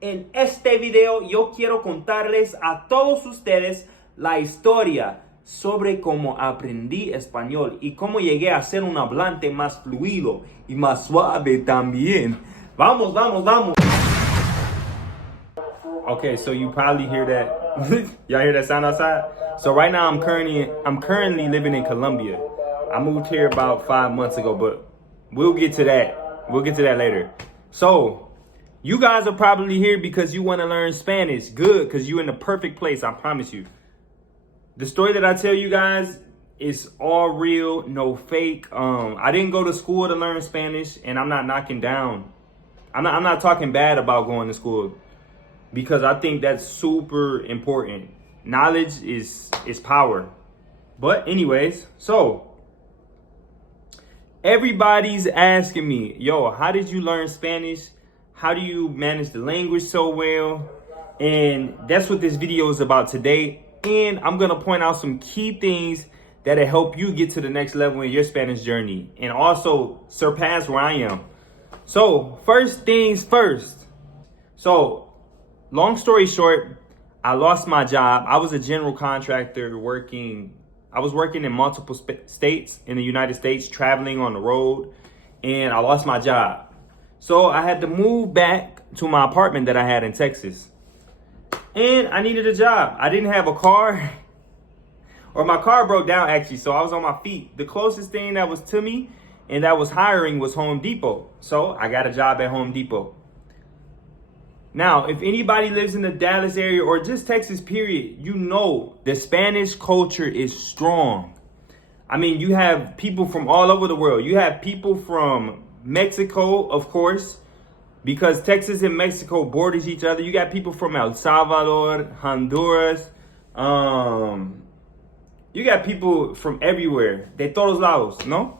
En este video yo quiero contarles a todos ustedes la historia sobre cómo aprendí español y cómo llegué a ser un hablante más fluido y más suave también. Vamos, vamos, vamos. Okay, so you probably hear that. Y'all hear that sound outside? So right now I'm currently living in Colombia. I moved here about 5 months ago, but we'll get to that. We'll get to that later. So you guys are probably here because you want to learn Spanish. Good, because you're in the perfect place, I promise you. The story that I tell you guys is all real, no fake. I didn't go to school to learn Spanish, and I'm not knocking down. I'm not talking bad about going to school, because I think that's super important. Knowledge is power. But anyways, so everybody's asking me, yo, how did you learn Spanish? How do you manage the language so well? And that's what this video is about today. And I'm gonna point out some key things that'll help you get to the next level in your Spanish journey and also surpass where I am. So first things first. So long story short, I lost my job. I was a general contractor I was working in multiple states in the United States, traveling on the road, and I lost my job. So I had to move back to my apartment that I had in Texas. And I needed a job. I didn't have a car, or my car broke down actually, so I was on my feet. The closest thing that was to me and that was hiring was Home Depot. So I got a job at Home Depot. Now, if anybody lives in the Dallas area or just Texas period, you know the Spanish culture is strong. I mean, you have people from all over the world. You have people from Mexico, of course, because Texas and Mexico borders each other. You got people from El Salvador, Honduras. You got people from everywhere. De todos lados, no?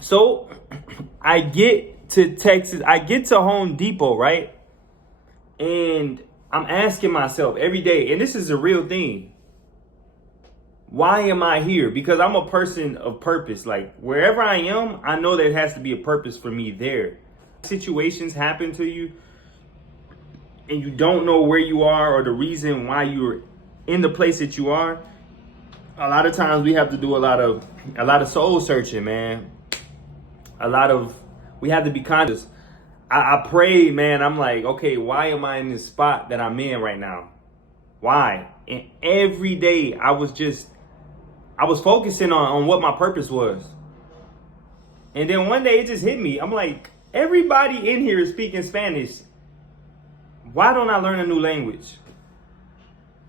So I get to Texas. I get to Home Depot, right? And I'm asking myself every day, and this is a real thing, why am I here? Because I'm a person of purpose. Like wherever I am, I know there has to be a purpose for me there. Situations happen to you and you don't know where you are or the reason why you're in the place that you are. A lot of times we have to do a lot of soul searching, man. We have to be conscious. I pray, man. I'm like, okay, why am I in this spot that I'm in right now? Why? And every day I was focusing on what my purpose was. And then one day it just hit me. I'm like, everybody in here is speaking Spanish. Why don't I learn a new language?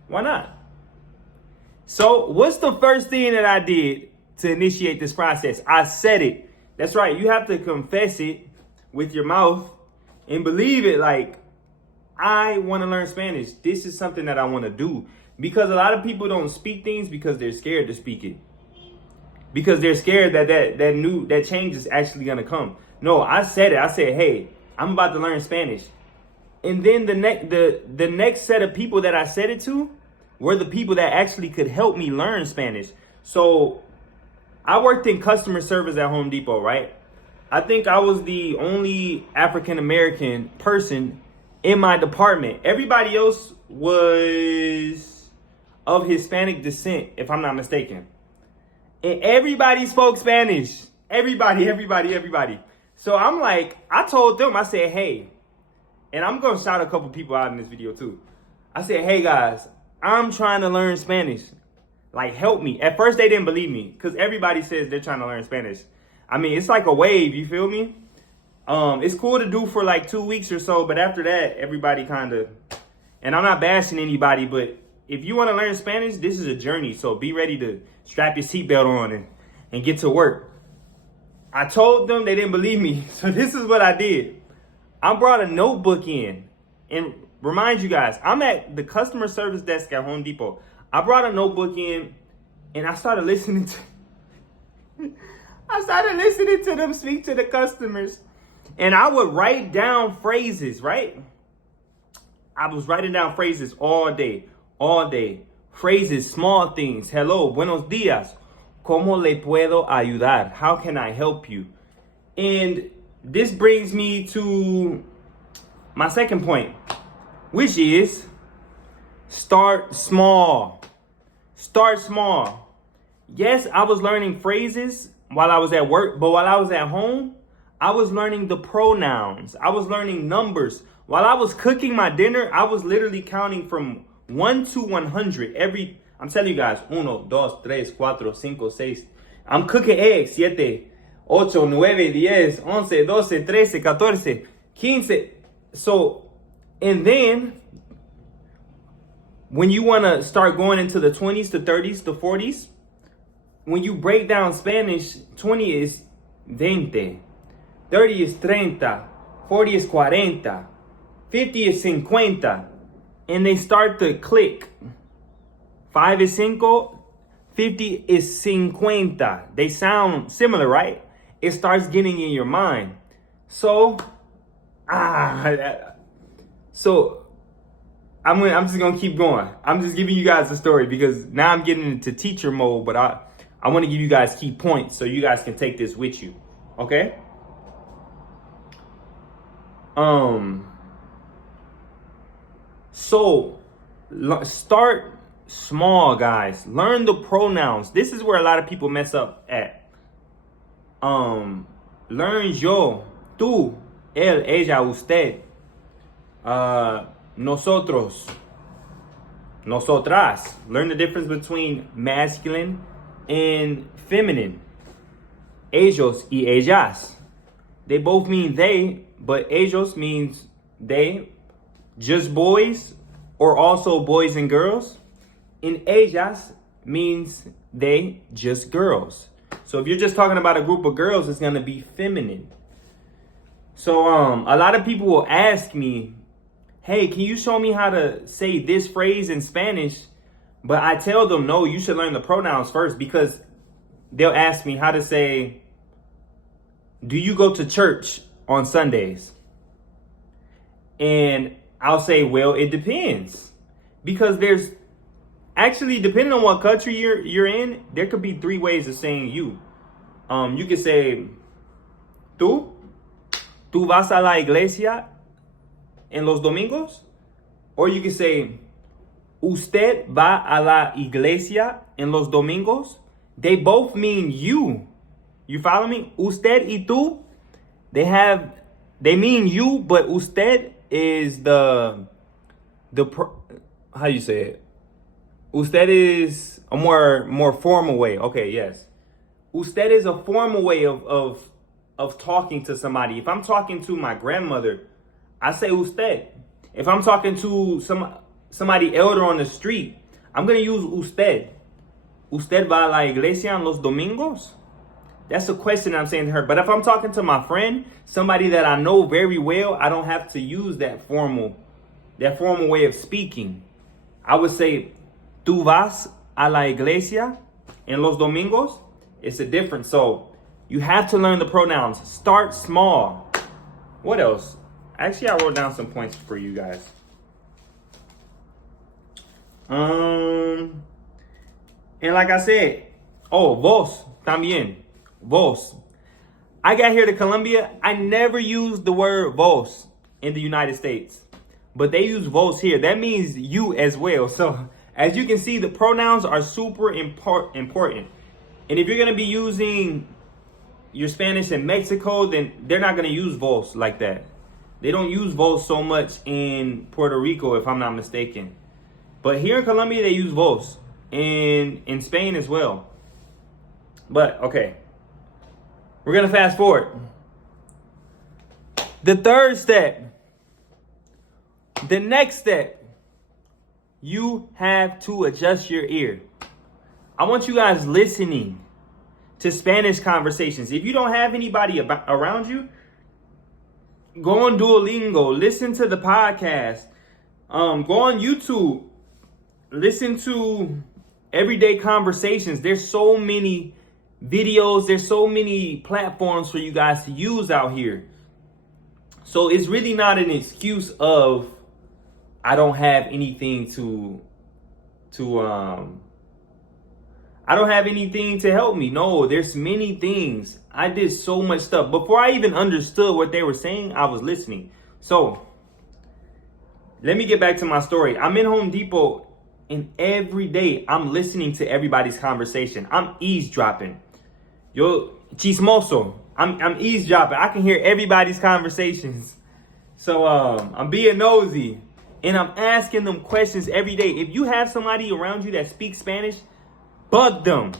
Why not? So what's the first thing that I did to initiate this process? I said it. That's right. You have to confess it with your mouth and believe it. Like, I want to learn Spanish. This is something that I want to do. Because a lot of people don't speak things because they're scared to speak it. Because they're scared that change is actually going to come. No, I said it. I said, hey, I'm about to learn Spanish. And then the next set of people that I said it to were the people that actually could help me learn Spanish. So I worked in customer service at Home Depot, right? I think I was the only African-American person in my department. Everybody else was of Hispanic descent, if I'm not mistaken. And everybody spoke Spanish. Everybody. So I'm like, I told them, I said, hey, and I'm going to shout a couple people out in this video too. I said, hey guys, I'm trying to learn Spanish. Like, help me. At first they didn't believe me because everybody says they're trying to learn Spanish. I mean, it's like a wave, you feel me? It's cool to do for like 2 weeks or so, but after that, everybody kind of, and I'm not bashing anybody, but if you want to learn Spanish, this is a journey. So be ready to strap your seatbelt on and get to work. I told them, they didn't believe me. So this is what I did. I brought a notebook in, and remind you guys, I'm at the customer service desk at Home Depot. I brought a notebook in and I started listening to them speak to the customers. And I would write down phrases, right? I was writing down phrases all day. Phrases, small things. Hello, buenos dias. ¿Cómo le puedo ayudar? How can I help you? And this brings me to my second point, which is start small. Start small. Yes, I was learning phrases while I was at work, but while I was at home, I was learning the pronouns. I was learning numbers. While I was cooking my dinner, I was literally counting from 1 to 100 I'm telling you guys, 1, 2, 3, 4, 5, 6. I'm cooking eggs, 7, 8, 9, 10, 11, 12, 13, 14, 15. So, and then when you want to start going into the 20s, the 30s, the 40s, when you break down Spanish, 20 is 20, 30 is 30, 40 is 40, 50 is 50, and they start to click. 5 is 5, 50 is 50. They sound similar, right? It starts getting in your mind. So, I'm just gonna keep going. I'm just giving you guys a story because now I'm getting into teacher mode, but I want to give you guys key points so you guys can take this with you. Okay? So start small, guys. Learn the pronouns. This is where a lot of people mess up at. Learn yo, tú, él, ella, usted, nosotros, nosotras. Learn the difference between masculine and feminine. Ellos y ellas. They both mean they, but ellos means they, just boys, or also boys and girls. And ellas means they, just girls. So if you're just talking about a group of girls, it's gonna be feminine. So a lot of people will ask me, hey, can you show me how to say this phrase in Spanish? But I tell them, no, you should learn the pronouns first, because they'll ask me how to say, do you go to church on Sundays? And I'll say, well, it depends. Because there's actually, depending on what country you're in, there could be 3 ways of saying you. You could say, tú vas a la iglesia en los domingos? Or you could say, usted va a la iglesia en los domingos? They both mean you. You follow me? Usted y tú, they mean you, but usted is the how you say it? Usted is a more formal way. Okay, yes. Usted is a formal way of talking to somebody. If I'm talking to my grandmother, I say usted. If I'm talking to somebody elder on the street, I'm gonna use usted. Usted va a la iglesia en los domingos? That's a question I'm saying to her. But if I'm talking to my friend, somebody that I know very well, I don't have to use that formal way of speaking. I would say, tú vas a la iglesia en los domingos? It's a difference. So you have to learn the pronouns. Start small. What else? Actually, I wrote down some points for you guys. And like I said, vos también. Vos. I got here to Colombia. I never used the word vos in the United States, but they use vos here. That means you as well. So as you can see, the pronouns are super important. And if you're going to be using your Spanish in Mexico, then they're not going to use vos like that. They don't use vos so much in Puerto Rico, if I'm not mistaken. But here in Colombia, they use vos. And in Spain as well. But, okay. We're going to fast forward. The third step. The next step. You have to adjust your ear. I want you guys listening to Spanish conversations. If you don't have anybody around you, go on Duolingo. Listen to the podcast. Go on YouTube. Listen to everyday conversations. There's so many videos. There's so many platforms for you guys to use out here. So it's really not an excuse of I don't have anything I don't have anything to help me. No, there's many things. I did so much stuff. Before I even understood what they were saying, I was listening. So let me get back to my story. I'm in Home Depot, and every day I'm listening to everybody's conversation. I'm eavesdropping. Yo, chismoso. I'm eavesdropping. I can hear everybody's conversations. So I'm being nosy, and I'm asking them questions every day. If you have somebody around you that speaks Spanish, bug them.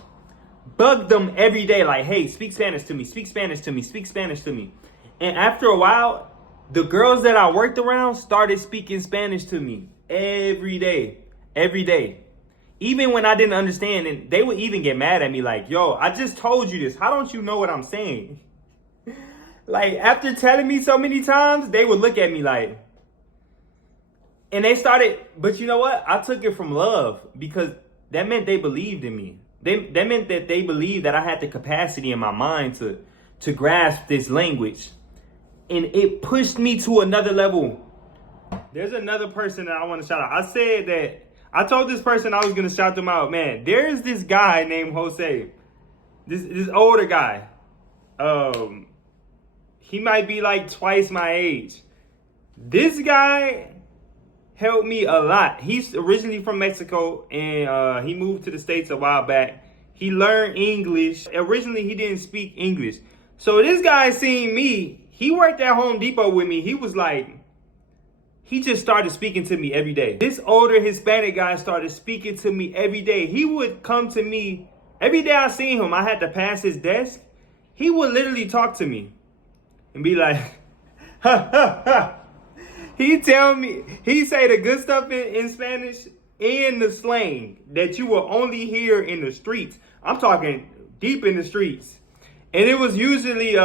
Bug them every day. Like, hey, speak Spanish to me. Speak Spanish to me. Speak Spanish to me. And after a while, the girls that I worked around started speaking Spanish to me every day. Every day. Even when I didn't understand, and they would even get mad at me like, yo, I just told you this. How don't you know what I'm saying? Like, after telling me so many times, they would look at me like, and they started, but you know what? I took it from love, because that meant they believed in me. That meant that they believed that I had the capacity in my mind to grasp this language. And it pushed me to another level. There's another person that I want to shout out. I said that, I told this person I was going to shout them out. Man, there's this guy named Jose. This older guy. He might be like twice my age. This guy helped me a lot. He's originally from Mexico, and he moved to the States a while back. He learned English. Originally, he didn't speak English. So this guy seen me. He worked at Home Depot with me. He was like, he just started speaking to me every day. This older Hispanic guy started speaking to me every day. He would come to me. Every day I seen him, I had to pass his desk. He would literally talk to me and be like, ha, ha, ha. He tell me, he say the good stuff in Spanish and the slang that you will only hear in the streets. I'm talking deep in the streets. And it was usually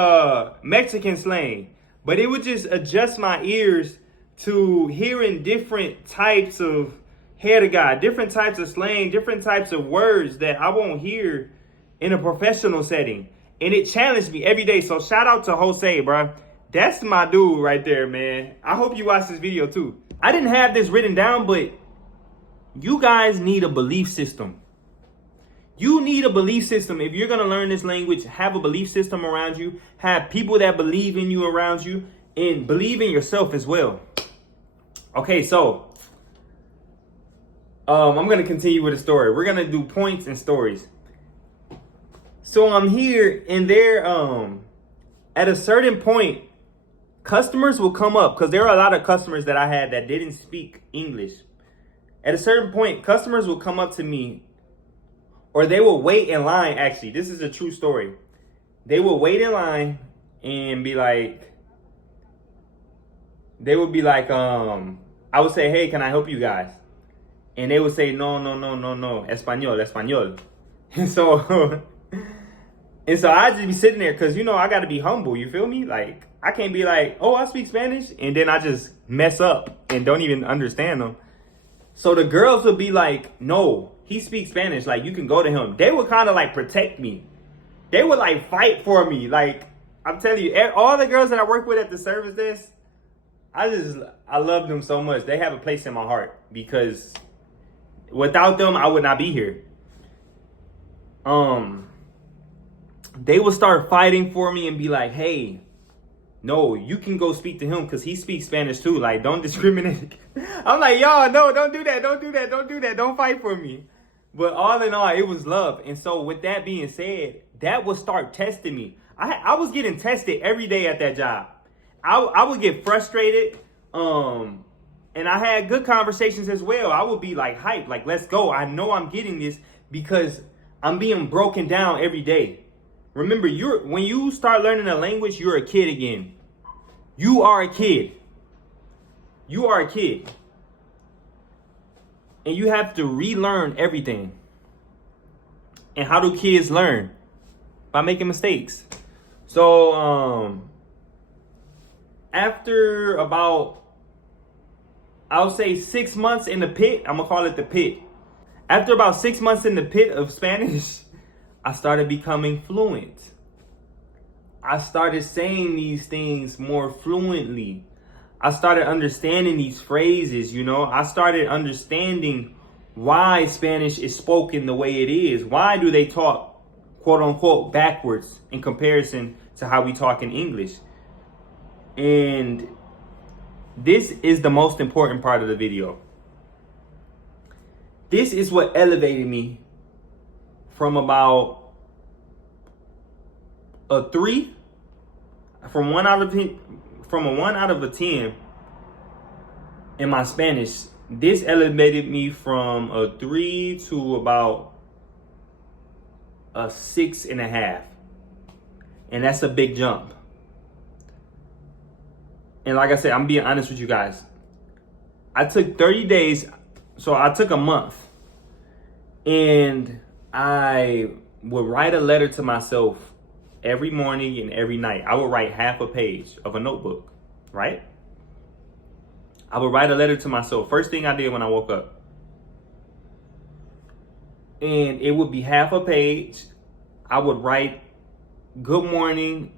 Mexican slang. But it would just adjust my ears to hearing different types of hair to God, different types of slang, different types of words that I won't hear in a professional setting. And it challenged me every day. So shout out to Jose, bro. That's my dude right there, man. I hope you watch this video too. I didn't have this written down, but you guys need a belief system. You need a belief system. If you're going to learn this language, have a belief system around you. Have people that believe in you around you, and believe in yourself as well. Okay, so I'm going to continue with the story. We're going to do points and stories. So I'm here, and there, at a certain point, customers will come up, because there are a lot of customers that I had that didn't speak English. At a certain point, customers will come up to me, or they will wait in line. Actually, this is a true story. They will wait in line and be like, they would be like, I would say, hey, can I help you guys? And they would say, no, Espanol, Espanol. And so, I'd just be sitting there, because, you know, I got to be humble. You feel me? Like, I can't be like, oh, I speak Spanish. And then I just mess up and don't even understand them. So the girls would be like, no, he speaks Spanish. Like, you can go to him. They would kind of like protect me. They would like fight for me. Like, I'm telling you, all the girls that I work with at the service desk, I love them so much. They have a place in my heart, because without them, I would not be here. They would start fighting for me and be like, hey, no, you can go speak to him, because he speaks Spanish too. Like, don't discriminate. I'm like, y'all, no, don't do that. Don't do that. Don't do that. Don't fight for me. But all in all, it was love. And so with that being said, that would start testing me. I was getting tested every day at that job. I would get frustrated. And I had good conversations as well. I would be like hyped, like, let's go. I know I'm getting this because I'm being broken down every day. Remember, when you start learning a language, you're a kid again. You are a kid. You are a kid. And you have to relearn everything. And how do kids learn? By making mistakes. So, after about, I'll say 6 months in the pit, I'm going to call it the pit. After about 6 months in the pit of Spanish, I started becoming fluent. I started saying these things more fluently. I started understanding these phrases, you know. I started understanding why Spanish is spoken the way it is. Why do they talk, quote unquote, backwards in comparison to how we talk in English? And this is the most important part of the video. This is what elevated me from about a 3, from a 1 out of a 10 in my Spanish. This elevated me from a 3 to about a 6.5. And that's a big jump. And like I said, I'm being honest with you guys. I took 30 days, so I took a month. And I would write a letter to myself every morning and every night. I would write half a page of a notebook, right? I would write a letter to myself. First thing I did when I woke up. And it would be half a page. I would write, good morning.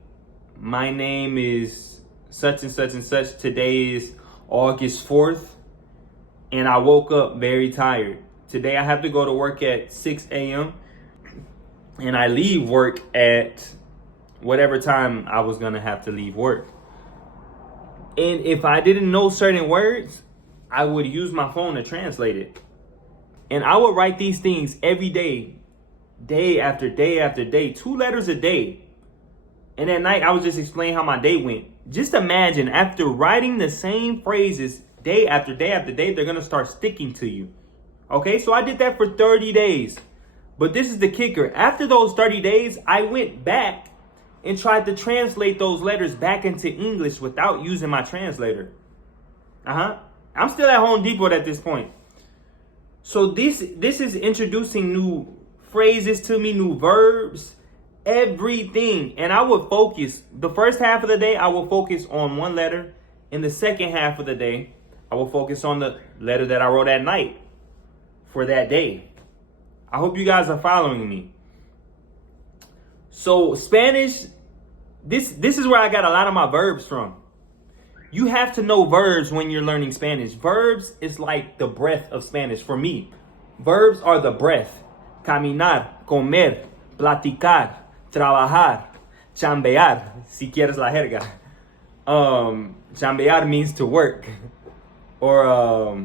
My name is such and such and such. Today is August 4th. And I woke up very tired. Today I have to go to work at 6 a.m. And I leave work at whatever time I was going to have to leave work. And if I didn't know certain words, I would use my phone to translate it. And I would write these things every day, day after day after day, 2 letters a day. And at night, I would just explain how my day went. Just imagine, after writing the same phrases day after day after day, they're going to start sticking to you. Okay, so I did that for 30 days. But this is the kicker. After those 30 days, I went back and tried to translate those letters back into English without using my translator. I'm still at Home Depot at this point. So this is introducing new phrases to me, new verbs, everything. And I would focus, the first half of the day, I will focus on one letter. In the second half of the day, I will focus on the letter that I wrote at night for that day. I hope you guys are following me. So Spanish, this is where I got a lot of my verbs from. You have to know verbs when you're learning Spanish. Verbs is like the breath of Spanish for me. Verbs are the breath. Caminar, comer, platicar, trabajar, chambear, si quieres la jerga. Chambear means to work. Or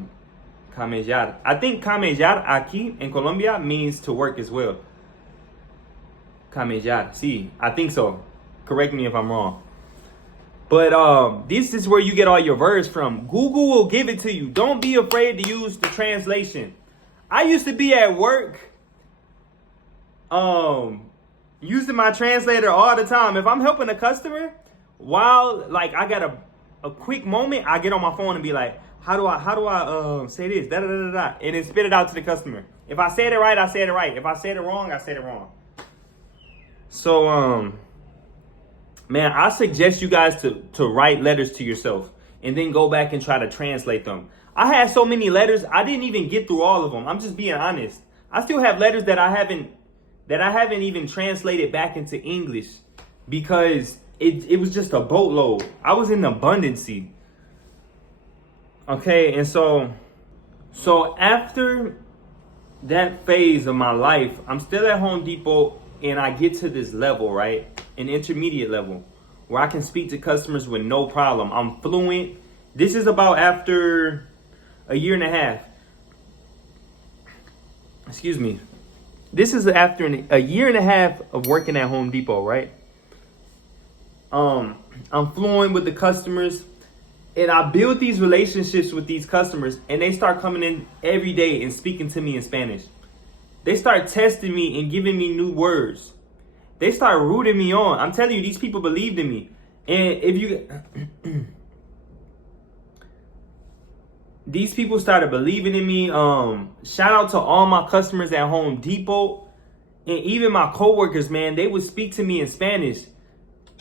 camellar. I think camellar aquí in Colombia means to work as well. Camellar, sí, I think so. Correct me if I'm wrong. But this is where you get all your verbs from. Google will give it to you. Don't be afraid to use the translation. I used to be at work using my translator all the time. If I'm helping a customer, while like I got a quick moment, I get on my phone and be like, how do I say this? Da da da da da, and then spit it out to the customer. If I said it right, I said it right. If I said it wrong, I said it wrong. So man, I suggest you guys to write letters to yourself and then go back and try to translate them. I had so many letters, I didn't even get through all of them. I'm just being honest. I still have letters that I haven't even translated back into English because it was just a boatload. I was in abundancy. Okay, and so after that phase of my life, I'm still at Home Depot and I get to this level, right? An intermediate level where I can speak to customers with no problem. I'm fluent. This is about after a year and a half. Excuse me. This is after a year and a half of working at Home Depot, right? I'm fluent with the customers and I build these relationships with these customers and they start coming in every day and speaking to me in Spanish. They start testing me and giving me new words. They start rooting me on. I'm telling you, these people believed in me. And if you... these people started believing in me. Shout out to all my customers at Home Depot. And even my coworkers, man, they would speak to me in Spanish.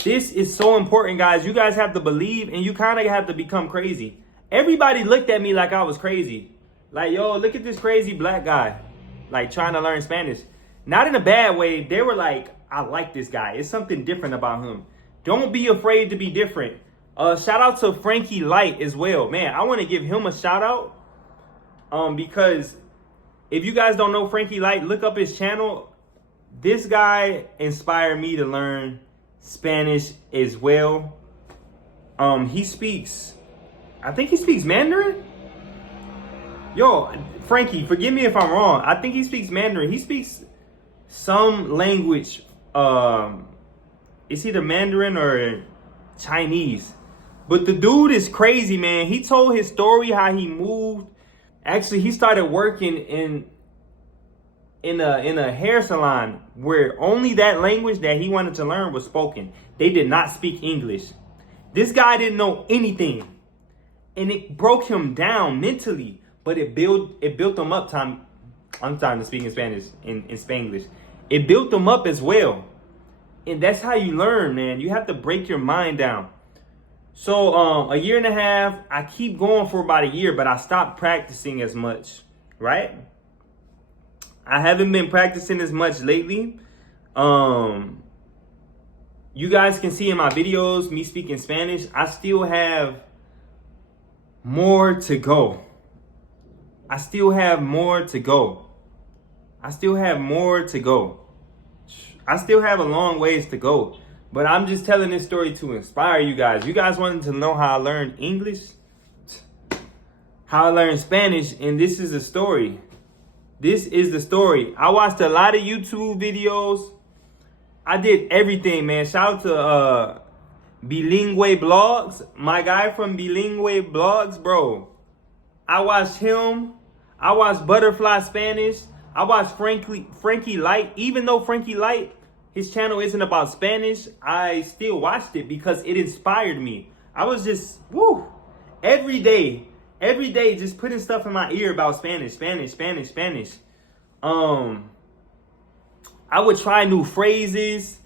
This is so important, guys. You guys have to believe and you kind of have to become crazy. Everybody looked at me like I was crazy. Like, yo, look at this crazy black guy. Like, trying to learn Spanish. Not in a bad way. They were like, I like this guy. It's something different about him. Don't be afraid to be different. Shout out to Frankie Light as well. Man, I want to give him a shout out. Because if you guys don't know Frankie Light, look up his channel. This guy inspired me to learn Spanish as well. He speaks, I think he speaks Mandarin. Yo, Frankie, forgive me if I'm wrong. I think he speaks Mandarin. He speaks some language. It's either Mandarin or Chinese. But the dude is crazy, man. He told his story, how he moved. Actually, he started working in a hair salon where only that language that he wanted to learn was spoken. They did not speak English. This guy didn't know anything. And it broke him down mentally. But it built him up. I'm trying to speak in Spanish, in Spanglish. It built them up as well. And that's how you learn, man. You have to break your mind down. So a year and a half, I keep going for about a year, but I stopped practicing as much, right? I haven't been practicing as much lately. You guys can see in my videos, me speaking Spanish, I still have more to go. I still have more to go. I still have more to go. I still have a long ways to go. But I'm just telling this story to inspire you guys. You guys wanted to know how I learned English? How I learned Spanish, and this is the story. This is the story. I watched a lot of YouTube videos. I did everything, man. Shout out to Bilingue Blogs. My guy from Bilingue Blogs, bro. I watched him. I watched Butterfly Spanish. I watched Frankie Light. Even though Frankie Light, his channel isn't about Spanish, I still watched it because it inspired me. I was just, every day just putting stuff in my ear about Spanish. I would try new phrases.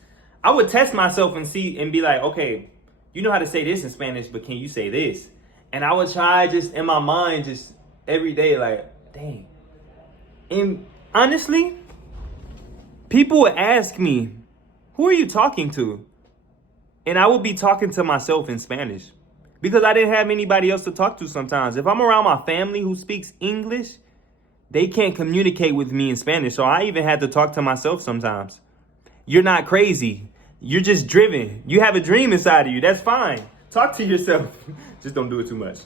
I would test myself and see and be like, okay, you know how to say this in Spanish, but can you say this? And I would try just in my mind, just every day, like, dang. And honestly, people would ask me, who are you talking to? And I would be talking to myself in Spanish because I didn't have anybody else to talk to sometimes. If I'm around my family who speaks English, they can't communicate with me in Spanish. So I even had to talk to myself sometimes. You're not crazy. You're just driven. You have a dream inside of you. That's fine. Talk to yourself. Just don't do it too much.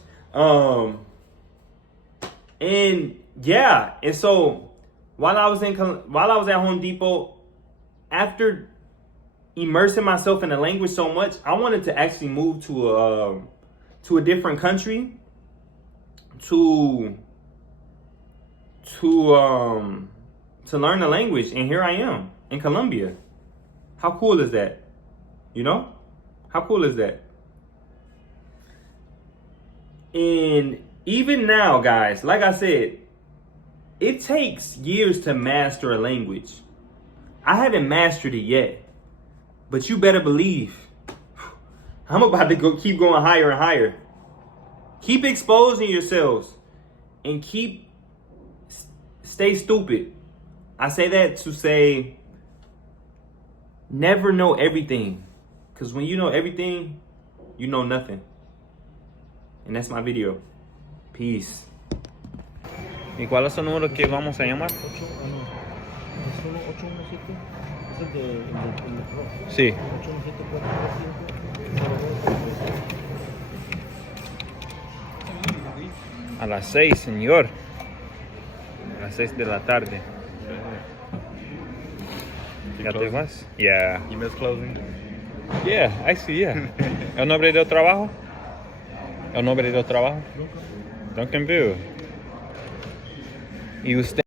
And yeah. And so while I was at Home Depot, after immersing myself in the language so much, I wanted to actually move to a different country to learn the language. And here I am in Colombia. How cool is that? You know? How cool is that? And even now, guys, like I said, it takes years to master a language. I haven't mastered it yet, but you better believe I'm about to keep going higher and higher. Keep exposing yourselves and stay stupid. I say that to say, never know everything. Because when you know everything, you know nothing. And that's my video. Peace. ¿Y cuál es el número que vamos a llamar? 817. ¿Es el de Sí. 817-445? A las 6, señor. A las 6 de la tarde. ¿Ya te vas? Yeah. Email's closing. Yeah, actually, yeah. ¿El nombre del trabajo? ¿El nombre del trabajo? Duncanville. Y usted